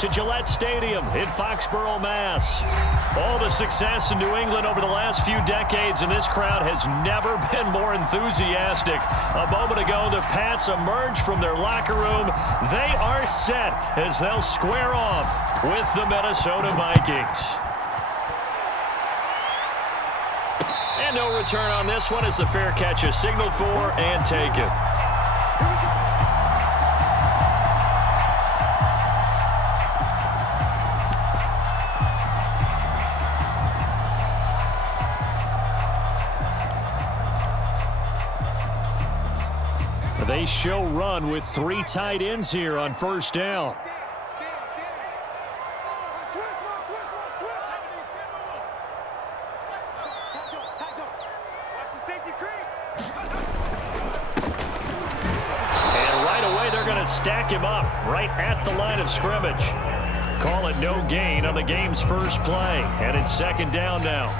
to Gillette Stadium in Foxborough, Mass. All the success in New England over the last few decades, and this crowd has never been more enthusiastic. A moment ago, the Pats emerged from their locker room. They are set as they'll square off with the Minnesota Vikings. And no return on this one as the fair catch is signaled for and taken. They show run with 3 tight ends here on first down. And right away they're going to stack him up right at the line of scrimmage. Call it no gain on the game's first play. And it's second down now.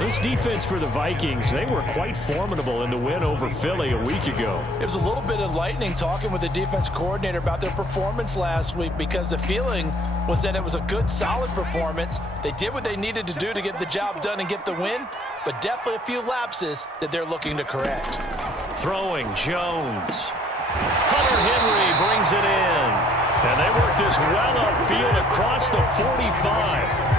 This defense for the Vikings, they were quite formidable in the win over Philly a week ago. It was a little bit enlightening talking with the defense coordinator about their performance last week because the feeling was that it was a good, solid performance. They did what they needed to do to get the job done and get the win, but definitely a few lapses that they're looking to correct. Throwing Jones. Hunter Henry brings it in. And they work this well upfield across the 45.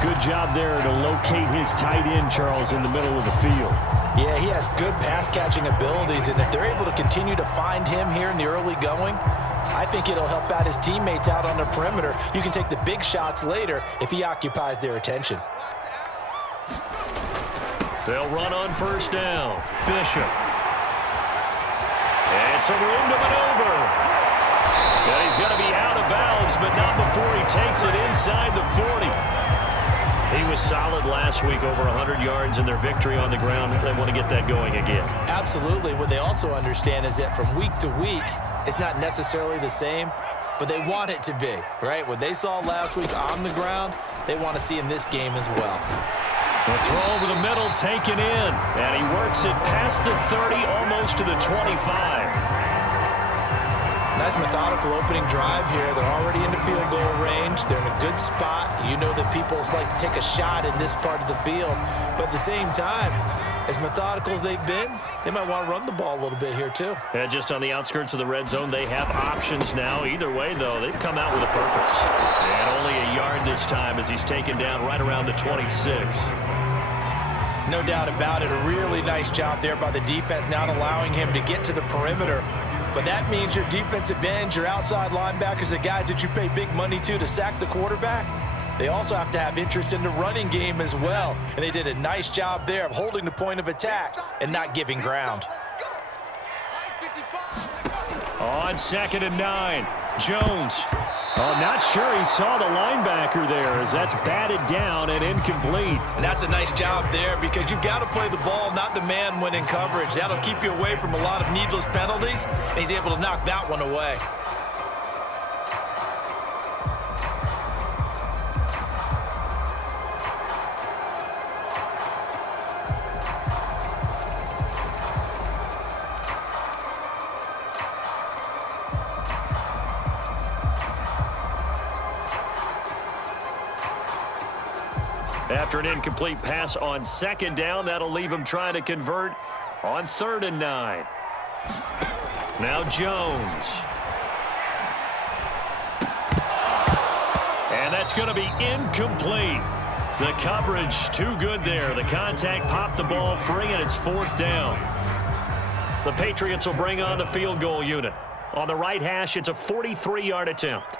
Good job there to locate his tight end, Charles, in the middle of the field. Yeah, he has good pass-catching abilities, and if they're able to continue to find him here in the early going, I think it'll help out his teammates out on the perimeter. You can take the big shots later if he occupies their attention. They'll run on first down. Bishop. And some room to maneuver. And he's going to be out of bounds, but not before he takes it inside the 40. He was solid last week, over 100 yards in their victory on the ground. They want to get that going again. Absolutely. What they also understand is that from week to week, it's not necessarily the same, but they want it to be, right? What they saw last week on the ground, they want to see in this game as well. The throw over the middle taken in, and he works it past the 30, almost to the 25. Nice methodical opening drive here. They're already in the field goal range. They're in a good spot. You know that people like to take a shot in this part of the field. But at the same time, as methodical as they've been, they might want to run the ball a little bit here too. Yeah, just on the outskirts of the red zone, they have options now. Either way, though, they've come out with a purpose. And only a yard this time as he's taken down right around the 26. No doubt about it. A really nice job there by the defense, not allowing him to get to the perimeter. But that means your defensive ends, your outside linebackers, the guys that you pay big money to sack the quarterback, they also have to have interest in the running game as well. And they did a nice job there of holding the point of attack and not giving ground. On 2nd and 9, Jones. Oh, not sure he saw the linebacker there as that's batted down and incomplete. And that's a nice job there because you've got to play the ball, not the man when in coverage. That'll keep you away from a lot of needless penalties, and he's able to knock that one away. After an incomplete pass on 2nd down, that'll leave him trying to convert on 3rd and 9. Now Jones. And that's going to be incomplete. The coverage too good there. The contact popped the ball free, and it's 4th down. The Patriots will bring on the field goal unit. On the right hash, it's a 43-yard attempt.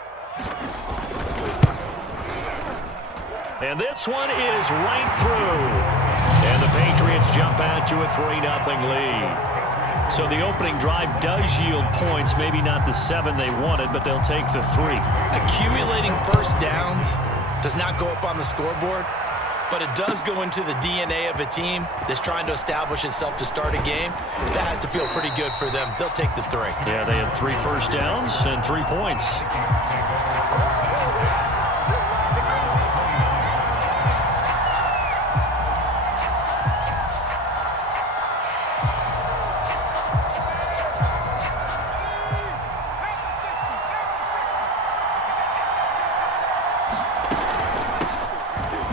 And this one is right through. And the Patriots jump out to a 3-0 lead. So the opening drive does yield points, maybe not the 7 they wanted, but they'll take the 3. Accumulating first downs does not go up on the scoreboard, but it does go into the DNA of a team that's trying to establish itself to start a game. That has to feel pretty good for them. They'll take the 3. Yeah, they had 3 first downs and 3 points.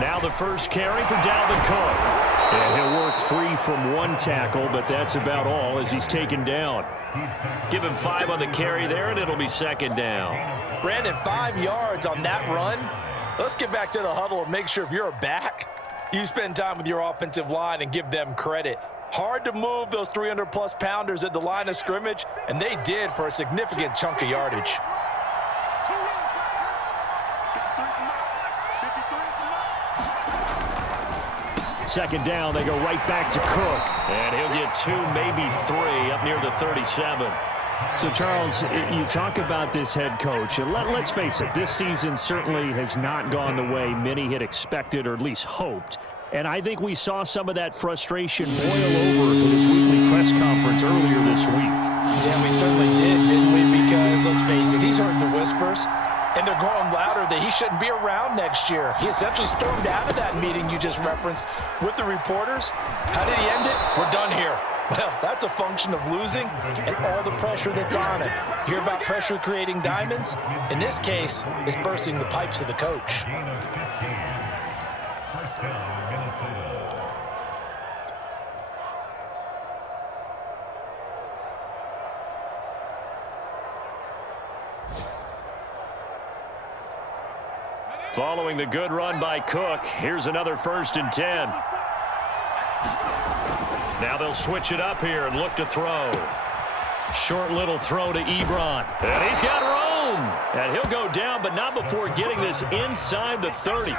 Now the first carry for Dalvin Cook. And he'll work free from one tackle, but that's about all as he's taken down. Give him 5 on the carry there, and it'll be second down. Brandon, 5 yards on that run. Let's get back to the huddle and make sure if you're a back, you spend time with your offensive line and give them credit. Hard to move those 300-plus pounders at the line of scrimmage, and they did for a significant chunk of yardage. Second down, they go right back to Cook. And he'll get 2, maybe 3 up near the 37. So, Charles, you talk about this head coach, and let's face it, this season certainly has not gone the way many had expected or at least hoped. And I think we saw some of that frustration boil over in his weekly press conference earlier this week. Yeah, we certainly did, didn't we? Because, let's face it, he's heard the whispers, and they're growing louder that he shouldn't be around next year. He essentially stormed out of that meeting you just referenced with the reporters. How did he end it? We're done here. Well, that's a function of losing and all the pressure that's on him. You hear about pressure creating diamonds? In this case, it's bursting the pipes of the coach. Following the good run by Cook, here's another 1st and 10. Now they'll switch it up here and look to throw. Short little throw to Ebron. And he's got room. And he'll go down, but not before getting this inside the 30.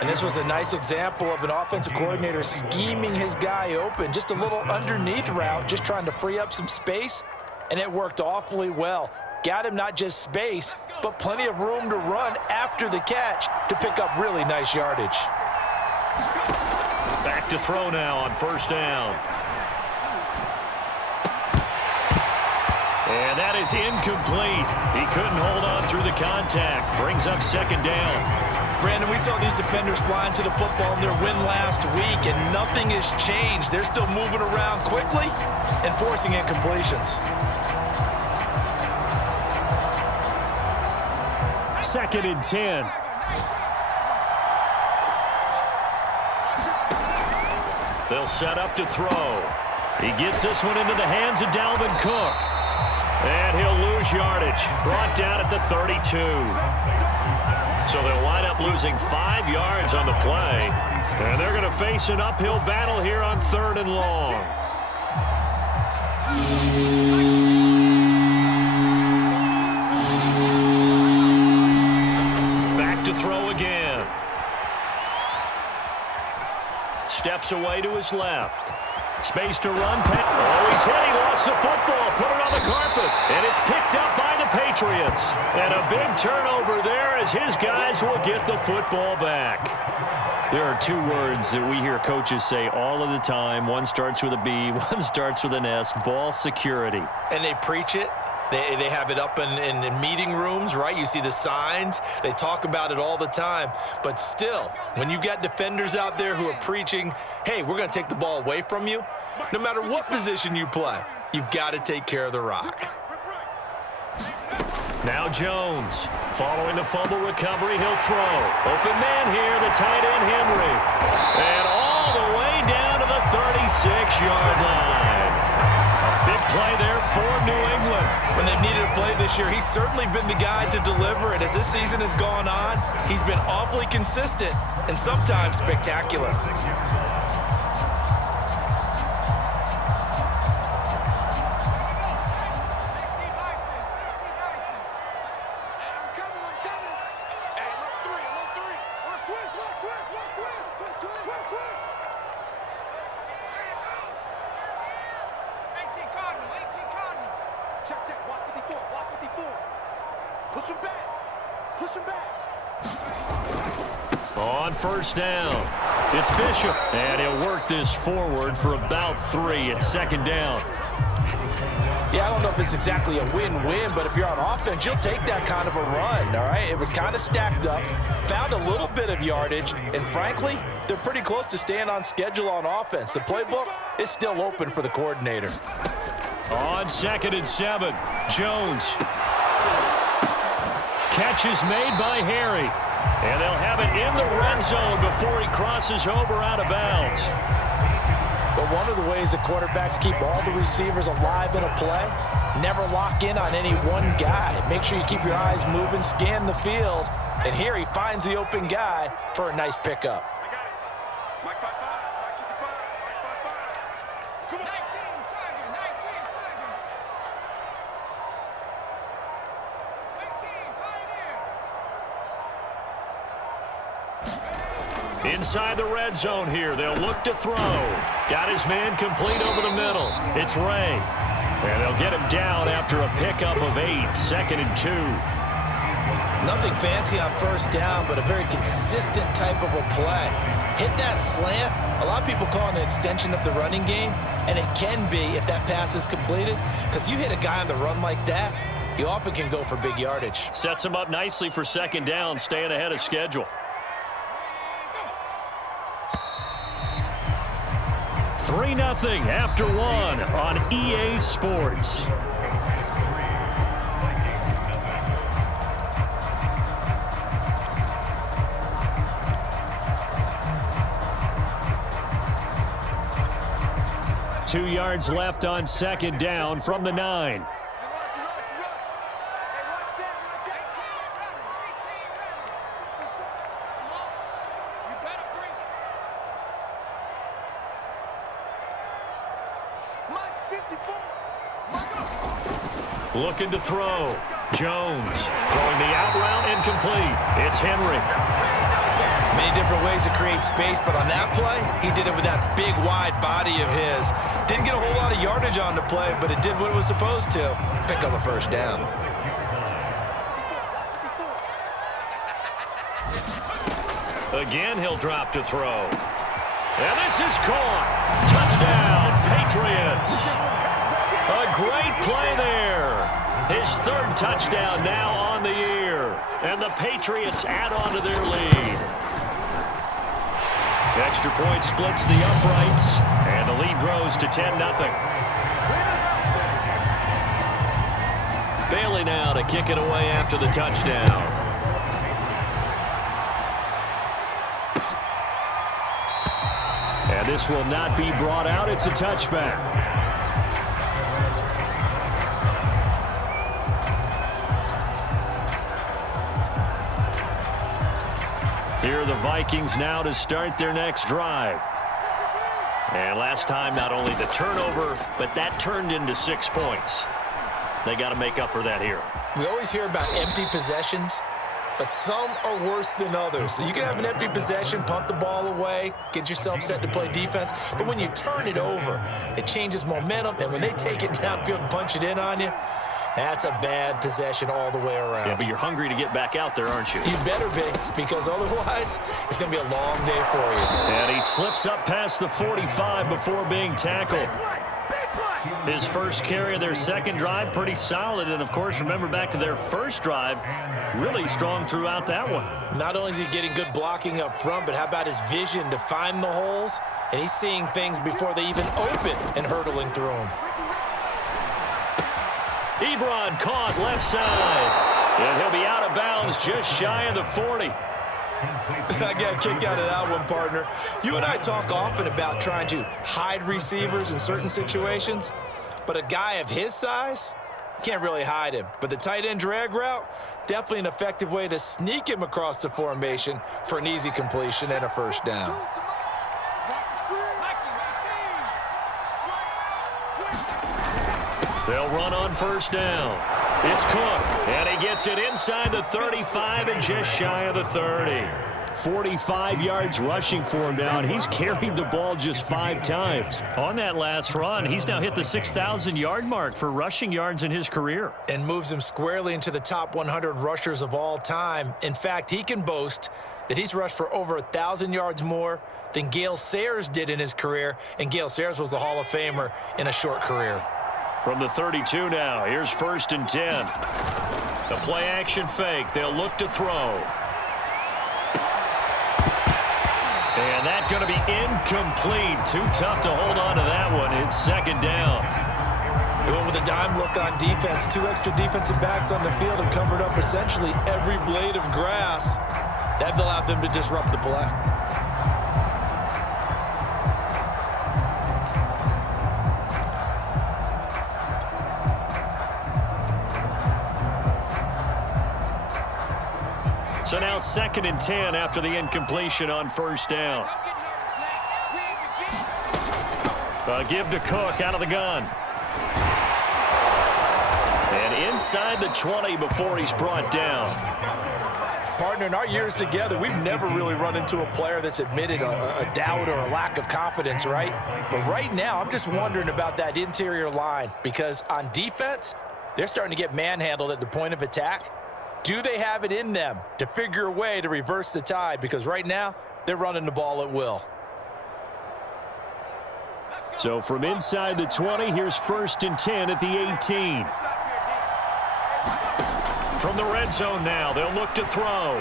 And this was a nice example of an offensive coordinator scheming his guy open. Just a little underneath route, just trying to free up some space. And it worked awfully well. Got him not just space, but plenty of room to run after the catch to pick up really nice yardage. Back to throw now on 1st down. And that is incomplete. He couldn't hold on through the contact. Brings up 2nd down. Brandon, we saw these defenders flying to the football in their win last week, and nothing has changed. They're still moving around quickly and forcing incompletions. 2nd and 10. They'll set up to throw. He gets this one into the hands of Dalvin Cook. And he'll lose yardage. Brought down at the 32. So they'll wind up losing 5 yards on the play. And they're going to face an uphill battle here on 3rd and long. Back to throw again. Steps away to his left. Space to run. Oh, he's hit. He lost the football. Put it on the carpet. And it's picked up by the Patriots. And a big turnover there as his guys will get the football back. There are 2 words that we hear coaches say all of the time. One starts with a B, one starts with an S. Ball security. And they preach it. They have it up in meeting rooms, right? You see the signs. They talk about it all the time. But still, when you've got defenders out there who are preaching, hey, we're going to take the ball away from you, no matter what position you play, you've got to take care of the rock. Now Jones, following the fumble recovery, he'll throw. Open man here, the tight end Henry. And all the way down to the 36-yard line. Big play there for New England. When they've needed a play this year, he's certainly been the guy to deliver. And as this season has gone on, he's been awfully consistent and sometimes spectacular. On 1st down, it's Bishop, and he'll work this forward for about 3 at 2nd down. Yeah, I don't know if it's exactly a win-win, but if you're on offense, you'll take that kind of a run, all right? It was kind of stacked up, found a little bit of yardage, and frankly, they're pretty close to staying on schedule on offense. The playbook is still open for the coordinator. On 2nd and 7, Jones. Catch is made by Harry. And they'll have it in the red zone before he crosses over out of bounds. But one of the ways the quarterbacks keep all the receivers alive in a play, never lock in on any one guy. Make sure you keep your eyes moving, scan the field, and here he finds the open guy for a nice pickup. Inside the red zone here, they'll look to throw. Got his man complete over the middle. It's Ray. And they'll get him down after a pickup of 8, 2nd and 2. Nothing fancy on first down, but a very consistent type of a play. Hit that slant. A lot of people call it an extension of the running game, and it can be if that pass is completed, because you hit a guy on the run like that, you often can go for big yardage. Sets him up nicely for 2nd down, staying ahead of schedule. 3-0 after 1 on EA Sports. Two yards left on 2nd down from the 9. Looking to throw. Jones throwing the out route incomplete. It's Henry. Many different ways to create space, but on that play, he did it with that big, wide body of his. Didn't get a whole lot of yardage on the play, but it did what it was supposed to. Pick up a first down. Again, he'll drop to throw. And this is caught. Touchdown, Patriots. A great play there. His 3rd touchdown now on the year. And the Patriots add on to their lead. Extra point splits the uprights. And the lead grows to 10-0. Bailey now to kick it away after the touchdown. And this will not be brought out. It's a touchback. Here are the Vikings now to start their next drive. And last time, not only the turnover, but that turned into 6 points. They got to make up for that here. We always hear about empty possessions, but some are worse than others. So you can have an empty possession, punt the ball away, get yourself set to play defense. But when you turn it over, it changes momentum. And when they take it downfield and punch it in on you, that's a bad possession all the way around. Yeah, but you're hungry to get back out there, aren't you? You better be, because otherwise it's going to be a long day for you. And he slips up past the 45 before being tackled. His first carry of their 2nd drive, pretty solid. And, of course, remember back to their first drive, really strong throughout that one. Not only is he getting good blocking up front, but how about his vision to find the holes? And he's seeing things before they even open and hurtling through them. Ebron caught left side. And he'll be out of bounds just shy of the 40. I got a kick out of that one, partner. You and I talk often about trying to hide receivers in certain situations, but a guy of his size, can't really hide him. But the tight end drag route, definitely an effective way to sneak him across the formation for an easy completion and a first down. They'll run on first down. It's Cook, and he gets it inside the 35 and just shy of the 30. 45 yards rushing for him now, and he's carried the ball just 5 times. On that last run, he's now hit the 6,000-yard mark for rushing yards in his career. And moves him squarely into the top 100 rushers of all time. In fact, he can boast that he's rushed for over 1,000 yards more than Gale Sayers did in his career, and Gale Sayers was a Hall of Famer in a short career. From the 32 now, here's 1st and 10. The play-action fake. They'll look to throw. And that's going to be incomplete. Too tough to hold on to that one. It's 2nd down. They went with a dime look on defense. 2 extra defensive backs on the field and covered up essentially every blade of grass. That allowed them to disrupt the play. So now 2nd and 10 after the incompletion on 1st down. Give to Cook out of the gun. And inside the 20 before he's brought down. Partner, in our years together, we've never really run into a player that's admitted a doubt or a lack of confidence, right? But right now, I'm just wondering about that interior line because on defense, they're starting to get manhandled at the point of attack. Do they have it in them to figure a way to reverse the tide? Because right now, they're running the ball at will. So from inside the 20, here's 1st and 10 at the 18. From the red zone now, they'll look to throw.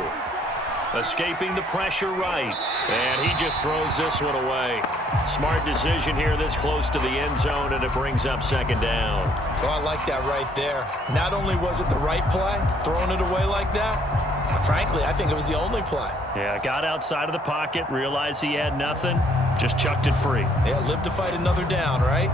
Escaping the pressure right. And he just throws this one away. Smart decision here this close to the end zone, and it brings up 2nd down. Well, I like that right there. Not only was it the right play, throwing it away like that, frankly, I think it was the only play. Yeah, got outside of the pocket, realized he had nothing, just chucked it free. Yeah, live to fight another down, right?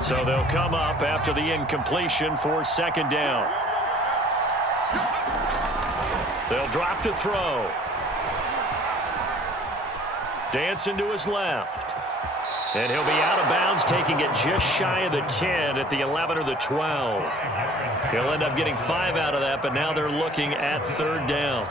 So they'll come up after the incompletion for 2nd down. They'll drop to throw. Dancing to his left. And he'll be out of bounds, taking it just shy of the 10 at the 11 or the 12. He'll end up getting 5 out of that, but now they're looking at 3rd down.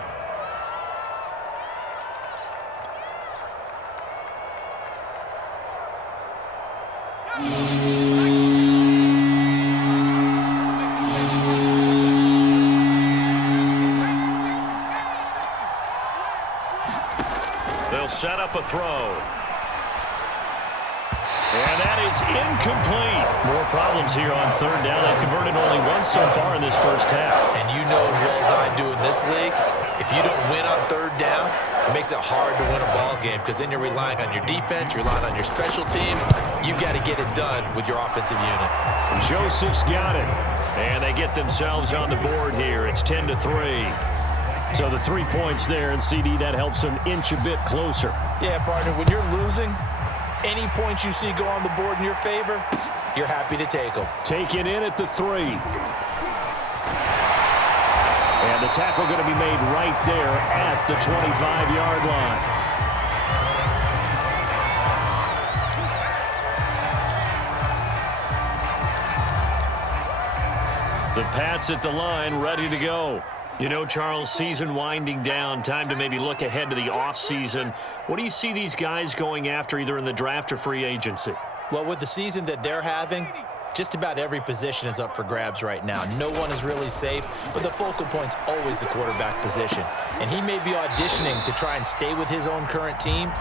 They'll set up a throw. And that is incomplete. More problems here on 3rd down. They've converted only once so far in this 1st half. And you know as well as I do in this league, if you don't win on 3rd down, it makes it hard to win a ball game because then you're relying on your defense, you're relying on your special teams. You've got to get it done with your offensive unit. Joseph's got it. And they get themselves on the board here. It's 10-3. So the 3 points there, and CD, that helps them inch a bit closer. Yeah, partner, when you're losing, any points you see go on the board in your favor, you're happy to take them. Taken in at the 3. And the tackle going to be made right there at the 25-yard line. The Pats at the line, ready to go. You know, Charles, season winding down, time to maybe look ahead to the offseason. What do you see these guys going after either in the draft or free agency? Well, with the season that they're having, just about every position is up for grabs right now. No one is really safe, but the focal point's always the quarterback position. And he may be auditioning to try and stay with his own current team.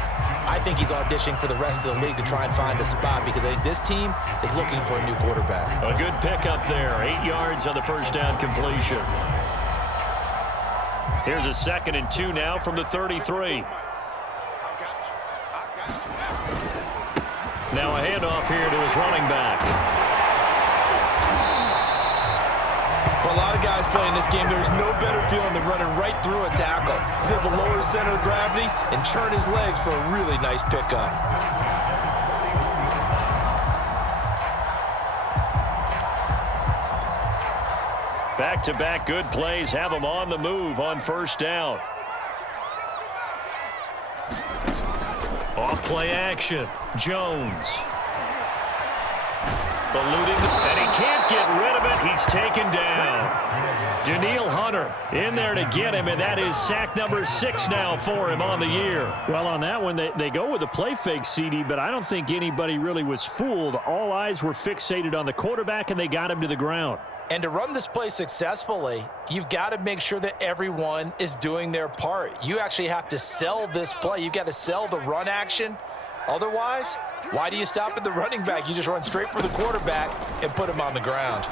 I think he's auditioning for the rest of the league to try and find a spot because I think this team is looking for a new quarterback. A good pickup there. 8 yards on the 1st down completion. Here's a 2nd and 2 now from the 33. Now a handoff here to his running back. For a lot of guys playing this game, there's no better feeling than running right through a tackle. He's able to lower his center of gravity and churn his legs for a really nice pickup. Back-to-back good plays have them on the move on 1st down. Off play action. Jones. Eluding, and he can't get rid of it. He's taken down. Daniil Hunter in there to get him, and that is sack number 6 now for him on the year. Well, on that one, they go with a play fake, CD, but I don't think anybody really was fooled. All eyes were fixated on the quarterback, and they got him to the ground. And to run this play successfully, you've got to make sure that everyone is doing their part. You actually have to sell this play. You've got to sell the run action. Otherwise, why do you stop at the running back? You just run straight for the quarterback and put him on the ground.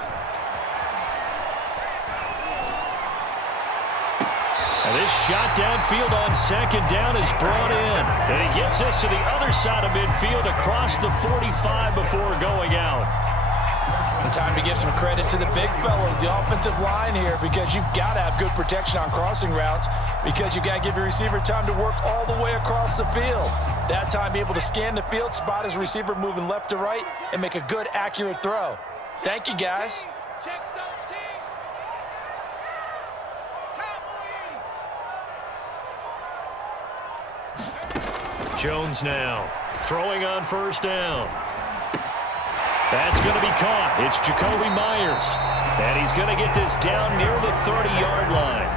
And this shot downfield on 2nd down is brought in. And he gets this to the other side of midfield across the 45 before going out. And time to give some credit to the big fellows, the offensive line here, because you've got to have good protection on crossing routes because you've got to give your receiver time to work all the way across the field. That time, able to scan the field, spot his receiver moving left to right, and make a good, accurate throw. Thank you, guys. Jones now throwing on first down. That's going to be caught. It's Jacoby Myers. And he's going to get this down near the 30-yard line.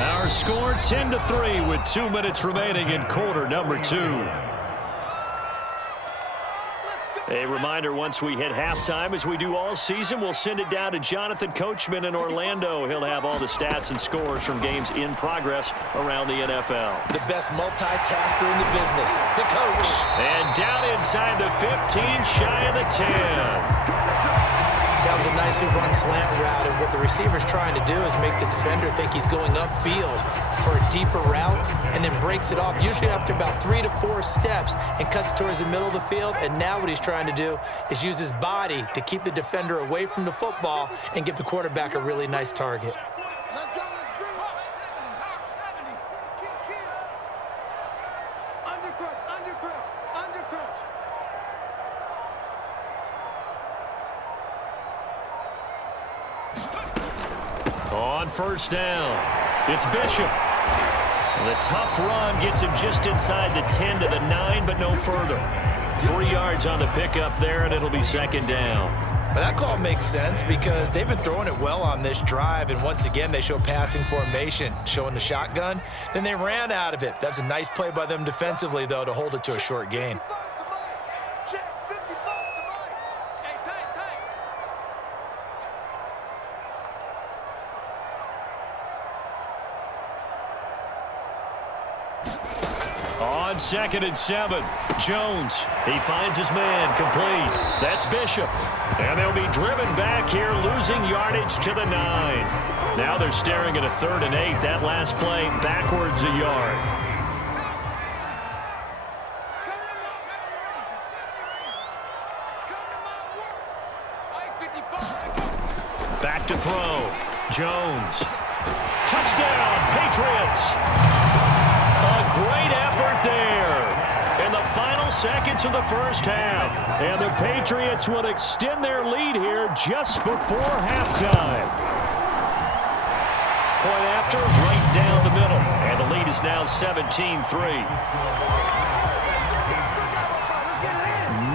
Our score 10-3 with 2 minutes remaining in quarter number 2. A reminder, once we hit halftime, as we do all season, we'll send it down to Jonathan Coachman in Orlando. He'll have all the stats and scores from games in progress around the NFL. The best multitasker in the business, the coach. And down inside the 15, shy of the 10. That was a nicely run slant route, and what the receiver's trying to do is make the defender think he's going upfield for a deeper route, and then breaks it off, usually after about 3 to 4 steps, and cuts towards the middle of the field. And now what he's trying to do is use his body to keep the defender away from the football and give the quarterback a really nice target. On first down, it's Bishop. The tough run gets him just inside the 10 to the 9, but no further. 3 yards on the pickup there, and it'll be second down. But that call makes sense because they've been throwing it well on this drive, and once again they show passing formation, showing the shotgun. Then they ran out of it. That's a nice play by them defensively, though, to hold it to a short gain. On 2nd and 7, Jones, he finds his man, complete. That's Bishop. And they'll be driven back here, losing yardage to the 9. Now they're staring at a 3rd and 8. That last play, backwards a yard. Back to throw. Jones. Touchdown, Patriots. A great effort there in the final seconds of the first half. And the Patriots will extend their lead here just before halftime. Point after, right down the middle. And the lead is now 17-3.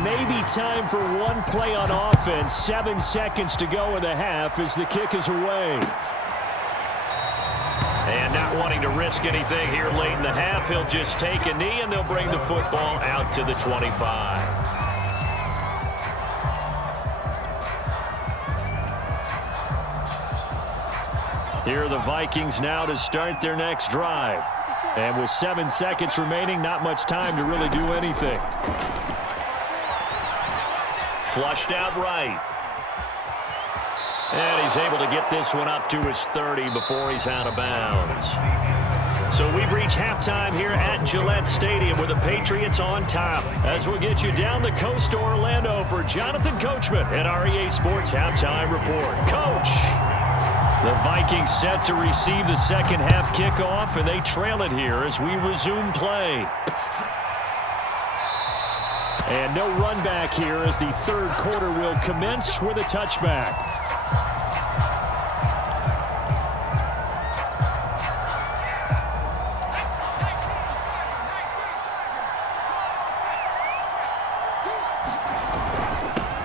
Maybe time for one play on offense. 7 seconds to go in the half as the kick is away. And not wanting to risk anything here late in the half, he'll just take a knee, and they'll bring the football out to the 25. Here are the Vikings now to start their next drive. And with 7 seconds remaining, not much time to really do anything. Flushed out right. And he's able to get this one up to his 30 before he's out of bounds. So we've reached halftime here at Gillette Stadium with the Patriots on top. As we'll get you down the coast to Orlando for Jonathan Coachman at our EA Sports Halftime Report. Coach! The Vikings set to receive the second half kickoff, and they trail it here as we resume play. And no run back here as the third quarter will commence with a touchback.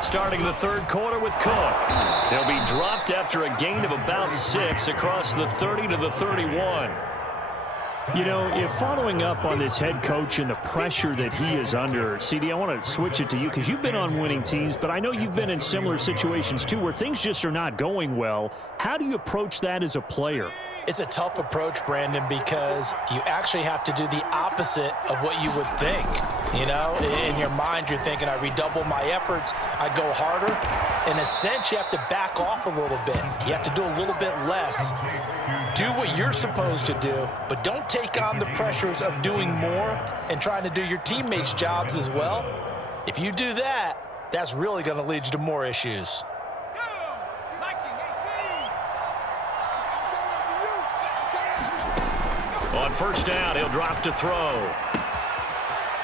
Starting the third quarter with Cook. He'll be dropped after a gain of about 6 across the 30 to the 31. You know, if following up on this head coach and the pressure that he is under, CD, I want to switch it to you because you've been on winning teams, but I know you've been in similar situations too where things just are not going well. How do you approach that as a player? It's a tough approach, Brandon, because you actually have to do the opposite of what you would think. You know, in your mind, you're thinking, I redouble my efforts, I go harder. In a sense, you have to back off a little bit. You have to do a little bit less. Do what you're supposed to do, but don't take on the pressures of doing more and trying to do your teammates' jobs as well. If you do that, that's really going to lead you to more issues. On first down, he'll drop to throw.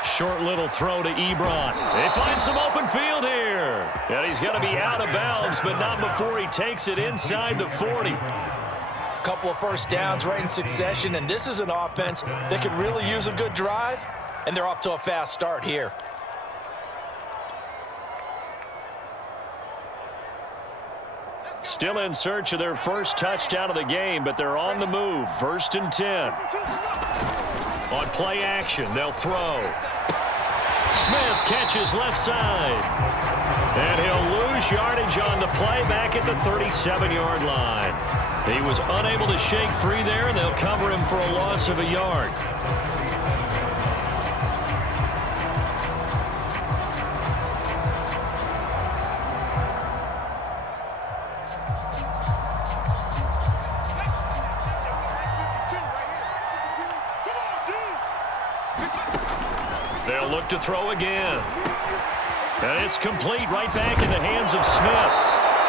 Short little throw to Ebron. They find some open field here. And he's going to be out of bounds, but not before he takes it inside the 40. A couple of first downs right in succession, and this is an offense that could really use a good drive, and they're off to a fast start here. Still in search of their first touchdown of the game, but they're on the move. 1st and 10. On play action, they'll throw. Smith catches left side. And he'll lose yardage on the play back at the 37-yard line. He was unable to shake free there, and they'll cover him for a loss of a yard. They'll look to throw again. And it's complete right back in the hands of Smith.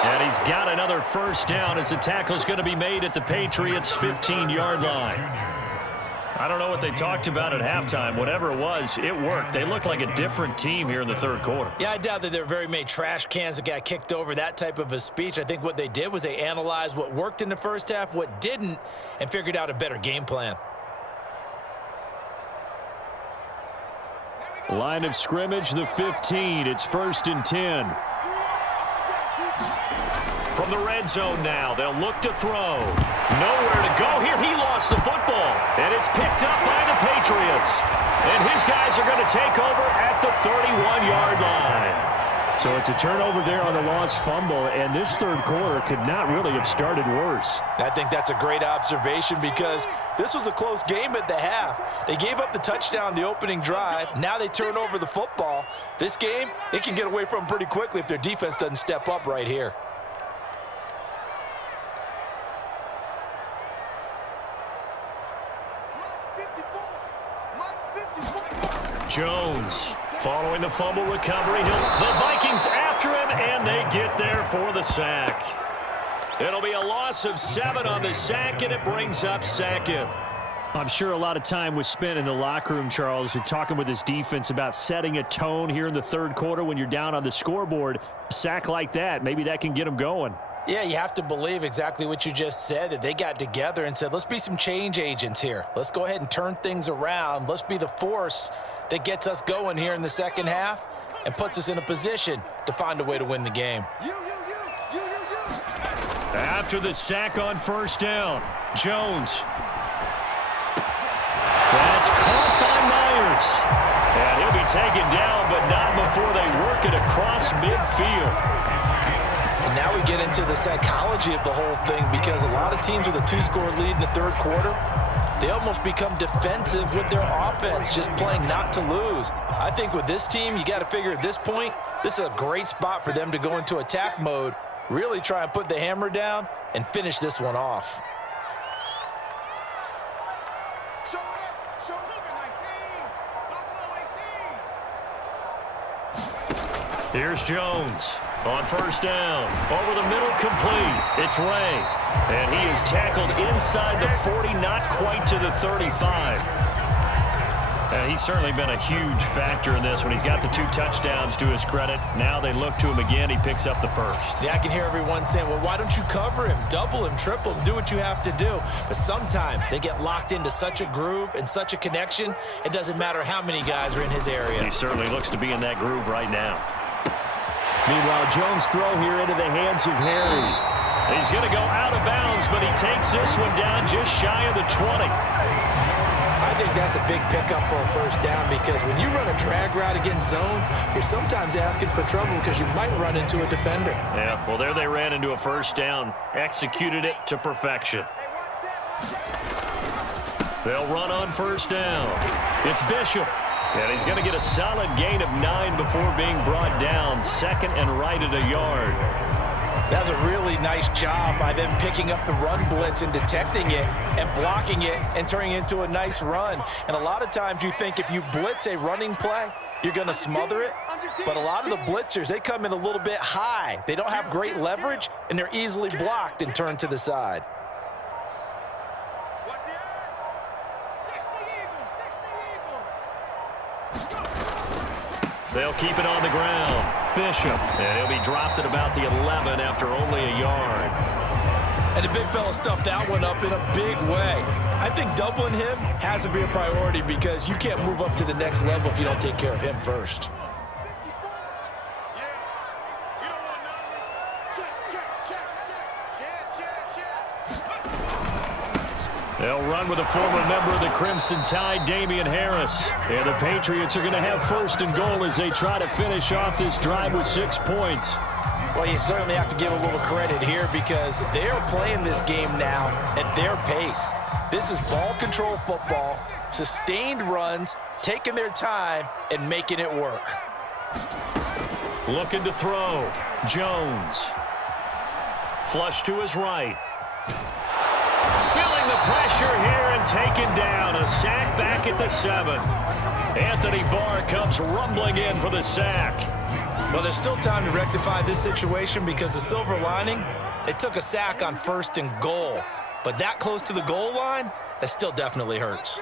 And he's got another first down as the tackle's going to be made at the Patriots' 15-yard line. I don't know what they talked about at halftime. Whatever it was, it worked. They looked like a different team here in the third quarter. Yeah, I doubt that there were very many trash cans that got kicked over, that type of a speech. I think what they did was they analyzed what worked in the first half, what didn't, and figured out a better game plan. Line of scrimmage, the 15. It's 1st and 10. From the red zone now, they'll look to throw. Nowhere to go here. He lost the football. And it's picked up by the Patriots. And his guys are going to take over at the 31-yard line. So it's a turnover there on the lost fumble, and this third quarter could not really have started worse. I think that's a great observation because this was a close game at the half. They gave up the touchdown the opening drive. Now they turn over the football. This game, they can get away from pretty quickly if their defense doesn't step up right here. Jones following the fumble recovery. The Vikings after him, and they get there for the sack. It'll be a loss of 7 on the sack, and it brings up 2nd. I'm sure a lot of time was spent in the locker room, Charles, talking with his defense about setting a tone here in the third quarter when you're down on the scoreboard. A sack like that, maybe that can get them going. Yeah, you have to believe exactly what you just said, that they got together and said, let's be some change agents here. Let's go ahead and turn things around. Let's be the force that gets us going here in the second half and puts us in a position to find a way to win the game. After the sack on first down, Jones. That's caught by Myers. And he'll be taken down, but not before they work it across midfield. And now we get into the psychology of the whole thing because a lot of teams with a 2-score lead in the third quarter, they almost become defensive with their offense, just playing not to lose. I think with this team, you got to figure at this point, this is a great spot for them to go into attack mode, really try and put the hammer down and finish this one off. Here's Jones on first down. Over the middle, complete. It's Ray. And he is tackled inside the 40, not quite to the 35. And he's certainly been a huge factor in this when he's got the 2 touchdowns to his credit. Now they look to him again. He picks up the first. Yeah, I can hear everyone saying, well, why don't you cover him, double him, triple him, do what you have to do. But sometimes they get locked into such a groove and such a connection, it doesn't matter how many guys are in his area. He certainly looks to be in that groove right now. Meanwhile, Jones' throw here into the hands of Harry. He's going to go out of bounds, but he takes this one down just shy of the 20. I think that's a big pickup for a first down because when you run a drag route against zone, you're sometimes asking for trouble because you might run into a defender. Yeah, well, there they ran into a first down, executed it to perfection. They'll run on first down. It's Bishop. And he's going to get a solid gain of 9 before being brought down. Second and right at a yard. That was a really nice job by them picking up the run blitz and detecting it and blocking it and turning it into a nice run. And a lot of times you think if you blitz a running play, you're going to smother it. But a lot of the blitzers, they come in a little bit high. They don't have great leverage, and they're easily blocked and turned to the side. They'll keep it on the ground. Bishop, and he'll be dropped at about the 11 after only a yard. And the big fella stuffed that one up in a big way. I think doubling him has to be a priority because you can't move up to the next level if you don't take care of him first. They'll run with a former member of the Crimson Tide, Damian Harris. And the Patriots are going to have first and goal as they try to finish off this drive with 6 points. Well, you certainly have to give a little credit here because they're playing this game now at their pace. This is ball control football, sustained runs, taking their time, and making it work. Looking to throw. Jones. Flush to his right. Feeling the pressure here and taken down. A sack back at the 7. Anthony Barr comes rumbling in for the sack. Well, there's still time to rectify this situation because the silver lining, they took a sack on 1st and goal. But that close to the goal line, that still definitely hurts.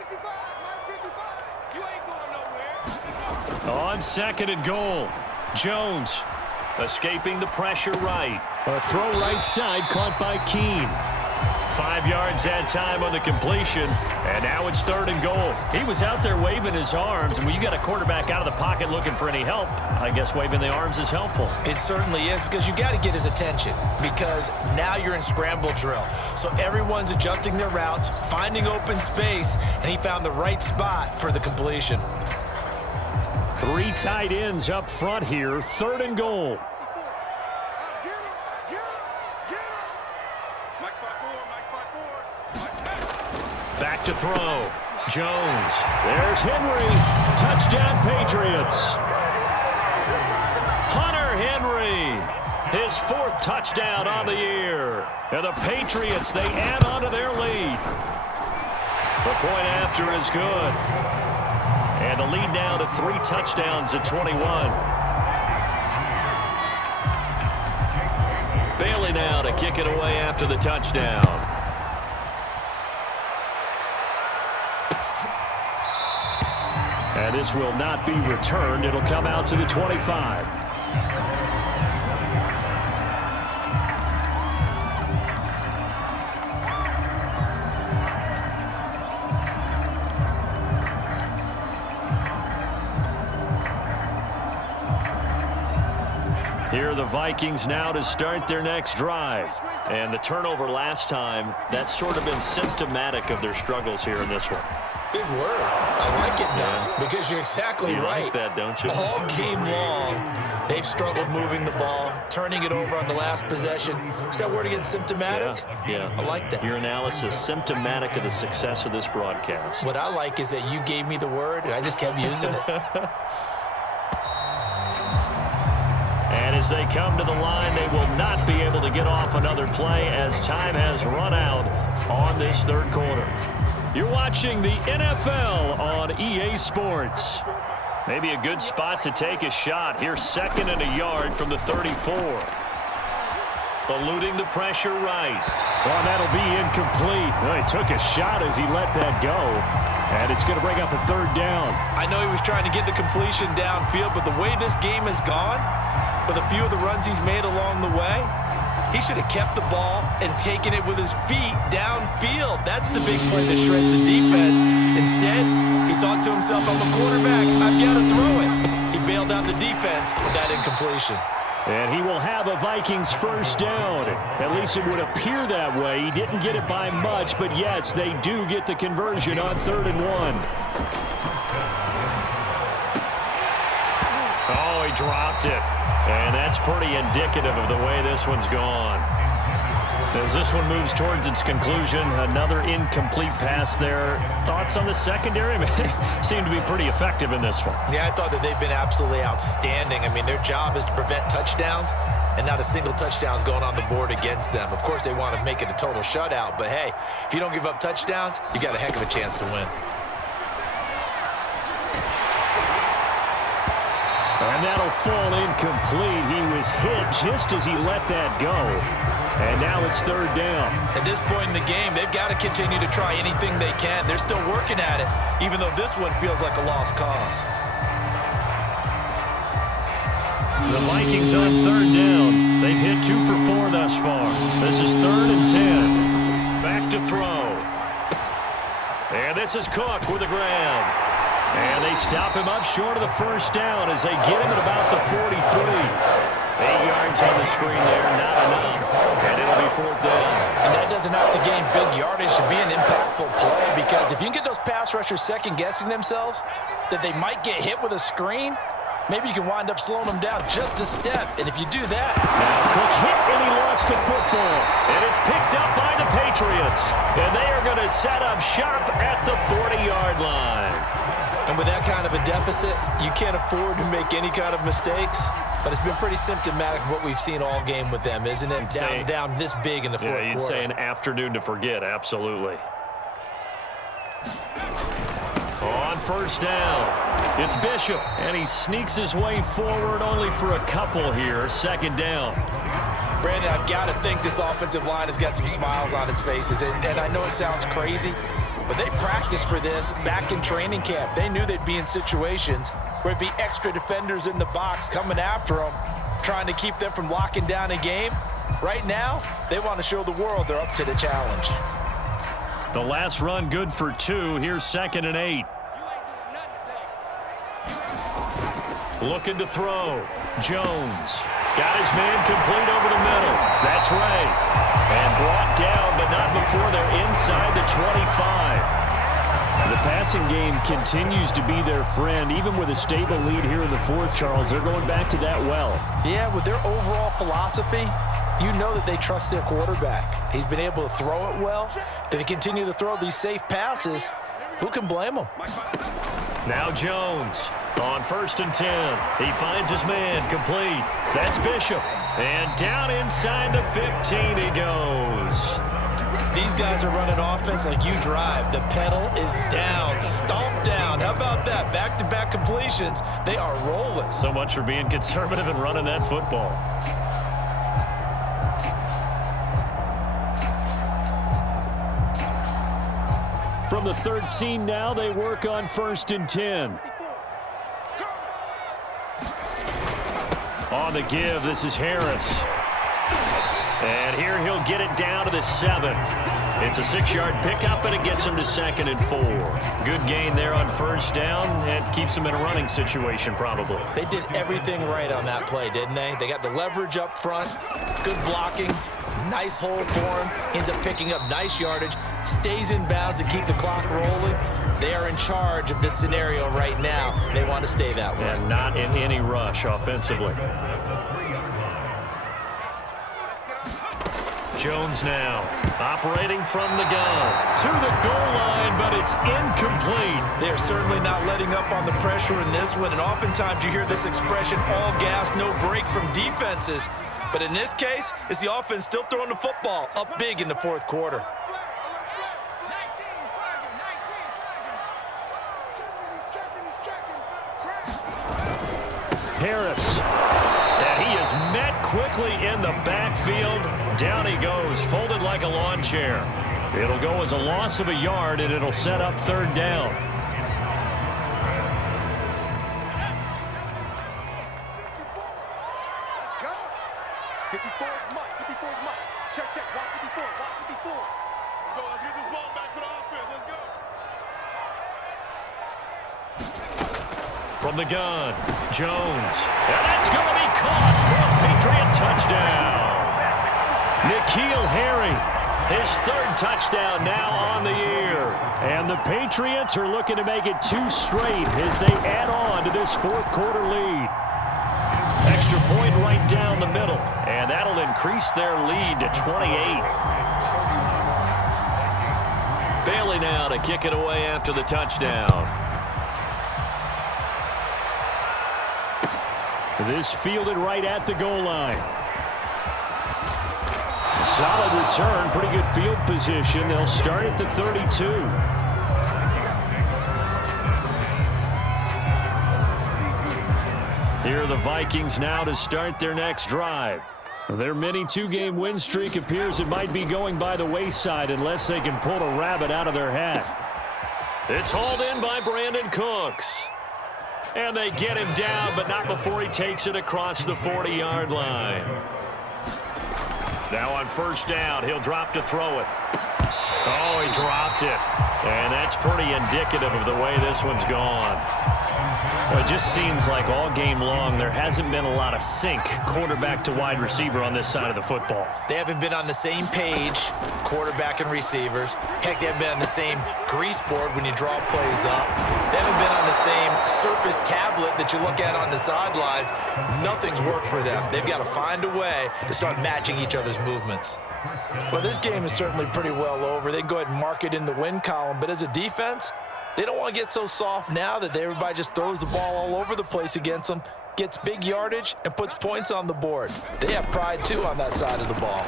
On 2nd and goal. Jones escaping the pressure right. A throw right side caught by Keene. 5 yards that time on the completion, and now it's 3rd and goal. He was out there waving his arms, and when you got a quarterback out of the pocket looking for any help, I guess waving the arms is helpful. It certainly is because you got to get his attention because now you're in scramble drill. So everyone's adjusting their routes, finding open space, and he found the right spot for the completion. 3 tight ends up front here, 3rd and goal. Back to throw. Jones. There's Henry. Touchdown, Patriots. Hunter Henry. His 4th touchdown on the year. And the Patriots, they add on to their lead. The point after is good. And the lead now to 3 touchdowns at 21. Bailey now to kick it away after the touchdown. And this will not be returned. It'll come out to the 25. Here are the Vikings now to start their next drive. And the turnover last time, that's sort of been symptomatic of their struggles here in this one. Big word. I like it now because you're exactly right. You like that, don't you? All game long, they've struggled moving the ball, turning it over on the last possession. Is that word again, symptomatic? Yeah. I like that. Your analysis, symptomatic of the success of this broadcast. What I like is that you gave me the word, and I just kept using it. And as they come to the line, they will not be able to get off another play as time has run out on this 3rd quarter. You're watching the NFL on EA Sports. Maybe a good spot to take a shot. Here, 2nd and a yard from the 34. Eluding the pressure right. Well, that'll be incomplete. Well, he took a shot as he let that go. And it's going to bring up a 3rd down. I know he was trying to get the completion downfield, but the way this game has gone, with a few of the runs he's made along the way, he should have kept the ball and taken it with his feet downfield. That's the big play that shreds the defense. Instead, he thought to himself, I'm a quarterback, I've got to throw it. He bailed out the defense with that incompletion. And he will have a Vikings 1st down. At least it would appear that way. He didn't get it by much, but yes, they do get the conversion on 3rd and 1. Oh, he dropped it. And that's pretty indicative of the way this one's gone. As this one moves towards its conclusion, another incomplete pass there. Thoughts on the secondary? They seem to be pretty effective in this one. Yeah, I thought that they've been absolutely outstanding. I mean, their job is to prevent touchdowns, and not a single touchdown is going on the board against them. Of course, they want to make it a total shutout, but hey, if you don't give up touchdowns, you got a heck of a chance to win. And that'll fall incomplete. He was hit just as he let that go. And now it's third down. At this point in the game, they've got to continue to try anything they can. They're still working at it, even though this one feels like a lost cause. The Vikings on third down. They've hit 2 for 4 thus far. This is 3rd and 10. Back to throw. And this is Cook with a grab. And they stop him up short of the first down as they get him at about the 43. 8 yards on the screen there, not enough. And it'll be 4th down. And that doesn't have to gain big yardage to be an impactful play, because if you can get those pass rushers second-guessing themselves that they might get hit with a screen, maybe you can wind up slowing them down just a step. And if you do that... Now Cook hit and he lost the football. And it's picked up by the Patriots. And they are going to set up shop at the 40-yard line. And with that kind of a deficit, you can't afford to make any kind of mistakes. But it's been pretty symptomatic of what we've seen all game with them, isn't it? Down this big in the fourth quarter. Yeah, you'd say an afternoon to forget, absolutely. On first down, it's Bishop, and he sneaks his way forward only for a couple here. 2nd down. Brandon, I've got to think this offensive line has got some smiles on its faces. And I know it sounds crazy, but they practiced for this back in training camp. They knew they'd be in situations where it'd be extra defenders in the box coming after them, trying to keep them from locking down a game. Right now, they want to show the world they're up to the challenge. The last run good for 2. Here's 2nd and 8. Looking to throw. Jones. Got his man complete over the middle. That's Ray. And brought down, but not before they're inside the 25. The passing game continues to be their friend. Even with a stable lead here in the 4th, Charles, they're going back to that well. Yeah, with their overall philosophy, you know that they trust their quarterback. He's been able to throw it well. If they continue to throw these safe passes, who can blame them? Now Jones on 1st and 10. He finds his man complete. That's Bishop. And down inside the 15 he goes. These guys are running offense like you drive. The pedal is down, stomp down. How about that? Back-to-back completions. They are rolling. So much for being conservative and running that football. From the 13 now, they work on 1st and 10. On the give, this is Harris. And here he'll get it down to the 7. It's a 6-yard pickup, and it gets him to 2nd and 4. Good gain there on 1st down, and keeps him in a running situation probably. They did everything right on that play, didn't they? They got the leverage up front, good blocking, nice hole for him, ends up picking up nice yardage, stays in bounds to keep the clock rolling. They are in charge of this scenario right now. They want to stay that way. And not in any rush offensively. Jones now operating from the gun to the goal line, but it's incomplete. They're certainly not letting up on the pressure in this one, and oftentimes you hear this expression, all gas, no break from defenses. But in this case, it's the offense still throwing the football up big in the 4th quarter. Harris. And he is met quickly in the backfield. Down he goes, folded like a lawn chair. It'll go as a loss of a yard, and it'll set up 3rd down. From the gun, Jones. And that's going to be caught for a Patriot touchdown. N'Keal Harry, his 3rd touchdown now on the year. And the Patriots are looking to make it 2 straight as they add on to this 4th quarter lead. Extra point right down the middle, and that'll increase their lead to 28. Bailey now to kick it away after the touchdown. This fielded right at the goal line. Solid return, pretty good field position. They'll start at the 32. Here are the Vikings now to start their next drive. Their mini two-game win streak appears it might be going by the wayside unless they can pull a rabbit out of their hat. It's hauled in by Brandon Cooks. And they get him down, but not before he takes it across the 40-yard line. Now on first down, he'll drop to throw it. Oh, he dropped it. And that's pretty indicative of the way this one's gone. Well, it just seems like all game long there hasn't been a lot of sync quarterback to wide receiver on this side of the football. They haven't been on the same page, quarterback and receivers. Heck, they haven't been on the same grease board when you draw plays up. They haven't been on the same surface tablet that you look at on the sidelines. Nothing's worked for them. They've got to find a way to start matching each other's movements. Well, this game is certainly pretty well over. They can go ahead and mark it in the win column, but as a defense, they don't want to get so soft now that everybody just throws the ball all over the place against them, gets big yardage, and puts points on the board. They have pride, too, on that side of the ball.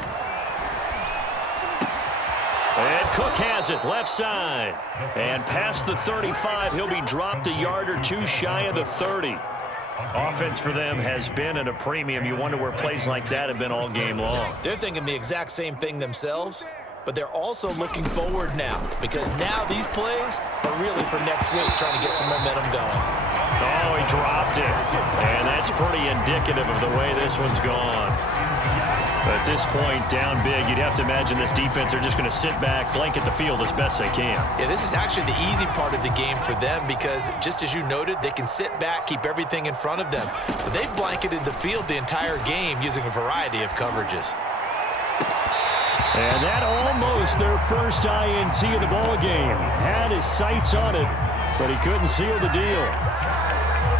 And Cook has it, left side. And past the 35, he'll be dropped a yard or two shy of the 30. Offense for them has been at a premium. You wonder where plays like that have been all game long. They're thinking the exact same thing themselves, but they're also looking forward now because now these plays are really for next week, trying to get some momentum going. Oh, he dropped it. And that's pretty indicative of the way this one's gone. But at this point, down big, you'd have to imagine this defense, they're just going to sit back, blanket the field as best they can. Yeah, this is actually the easy part of the game for them because, just as you noted, they can sit back, keep everything in front of them. But they've blanketed the field the entire game using a variety of coverages. And that almost their first INT of the ball game. Had his sights on it, but he couldn't seal the deal.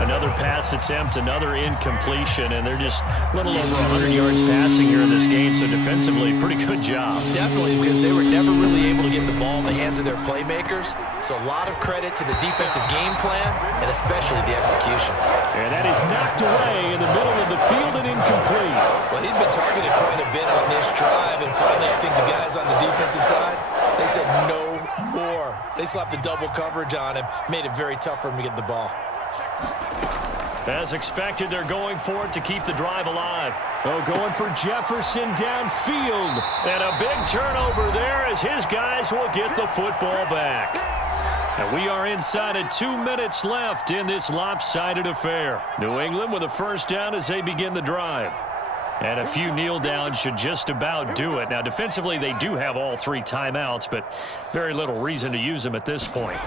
Another pass attempt, another incompletion, and they're just a little over 100 yards passing here in this game, so defensively, pretty good job. Definitely, because they were never really able to get the ball in the hands of their playmakers, so a lot of credit to the defensive game plan and especially the execution. And that is knocked away in the middle of the field and incomplete. Well, he'd been targeted quite a bit on this drive, and finally I think the guys on the defensive side, they said no more. They slapped the double coverage on him, made it very tough for him to get the ball. As expected, they're going for it to keep the drive alive. Oh, going for Jefferson downfield. And a big turnover there as his guys will get the football back. And we are inside of 2 minutes left in this lopsided affair. New England with a first down as they begin the drive. And a few kneel downs should just about do it. Now, defensively, they do have all 3 timeouts, but very little reason to use them at this point.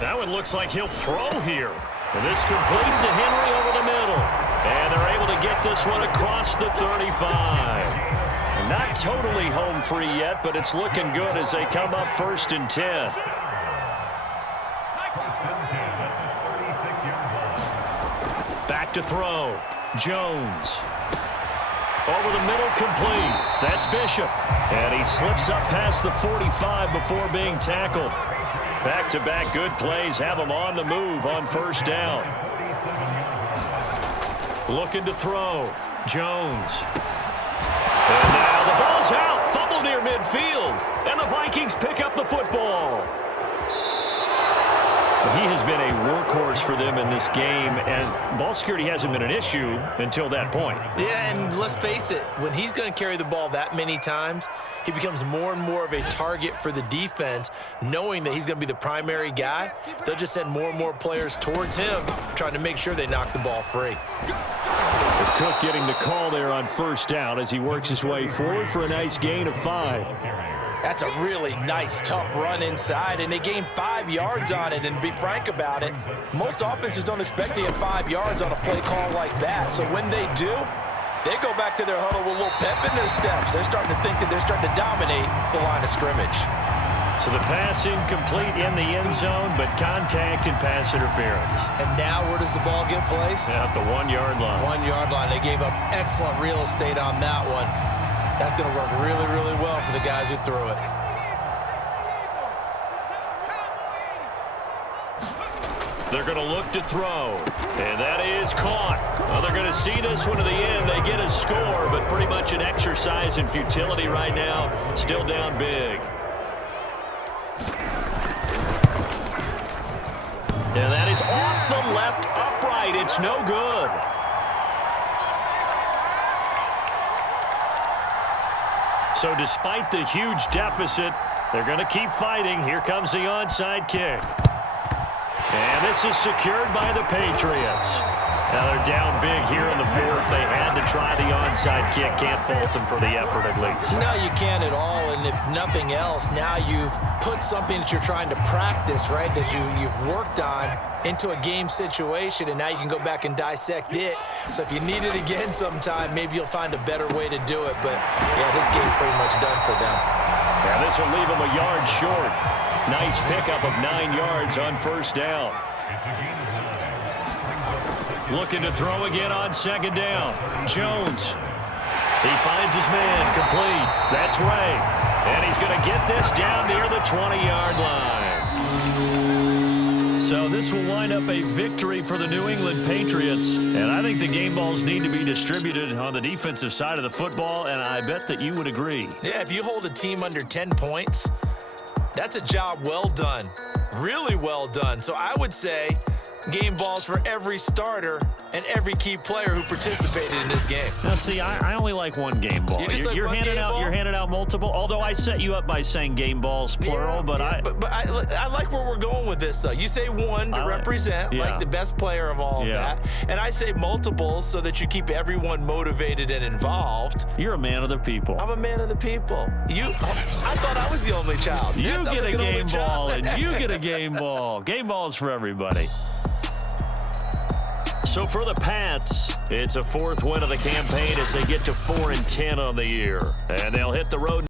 That one looks like he'll throw here. And this completes to Henry over the middle. And they're able to get this one across the 35. Not totally home free yet, but it's looking good as they come up 1st and 10. Back to throw. Jones. Over the middle, complete. That's Bishop. And he slips up past the 45 before being tackled. Back-to-back good plays have him on the move on first down. Looking to throw. Jones. And now the ball's out. Fumble near midfield. And the Vikings pick up the football. He has been a workhorse for them in this game, and ball security hasn't been an issue until that point. Yeah, and let's face it, when he's going to carry the ball that many times, he becomes more and more of a target for the defense, knowing that he's going to be the primary guy. They'll just send more and more players towards him, trying to make sure they knock the ball free. Cook getting the call there on first down as he works his way forward for a nice gain of 5. That's a really nice, tough run inside, and they gained 5 yards on it. And to be frank about it, most offenses don't expect to get 5 yards on a play call like that. So when they do, they go back to their huddle with a little pep in their steps. They're starting to think that they're starting to dominate the line of scrimmage. So the pass incomplete in the end zone, but contact and pass interference. And now where does the ball get placed? At the 1 yard line. 1 yard line. They gave up excellent real estate on that one. That's going to work really, really well for the guys who threw it. They're going to look to throw, and that is caught. Well, they're going to see this one to the end. They get a score, but pretty much an exercise in futility right now. Still down big. And that is off the left upright. It's no good. So despite the huge deficit, they're going to keep fighting. Here comes the onside kick. And this is secured by the Patriots. Now they're down big here in the fourth. They had to try the onside kick. Can't fault them for the effort at least. No, you can't at all. And if nothing else, now you've put something that you're trying to practice, right, that you've worked on into a game situation, and now you can go back and dissect it. So if you need it again sometime, maybe you'll find a better way to do it. But, yeah, this game's pretty much done for them. Yeah, this will leave them a yard short. Nice pickup of 9 yards on first down. Looking to throw again on second down. Jones. He finds his man complete. That's Ray. And he's going to get this down near the 20-yard line. So this will wind up a victory for the New England Patriots. And I think the game balls need to be distributed on the defensive side of the football, and I bet that you would agree. Yeah, if you hold a team under 10 points, that's a job well done. Really well done. So I would say game balls for every starter and every key player who participated in this game. Now, see, I only like one game ball. You're handing out multiple. Although I set you up by saying game balls plural, but I like where we're going with this. Though you say one to represent like the best player of all of that, and I say multiples so that you keep everyone motivated and involved. You're a man of the people. I'm a man of the people. I thought I was the only child. You get a game ball, and you get a game ball. Game balls for everybody. So for the Pats, it's a fourth win of the campaign as they get to 4-10 on the year. And they'll hit the road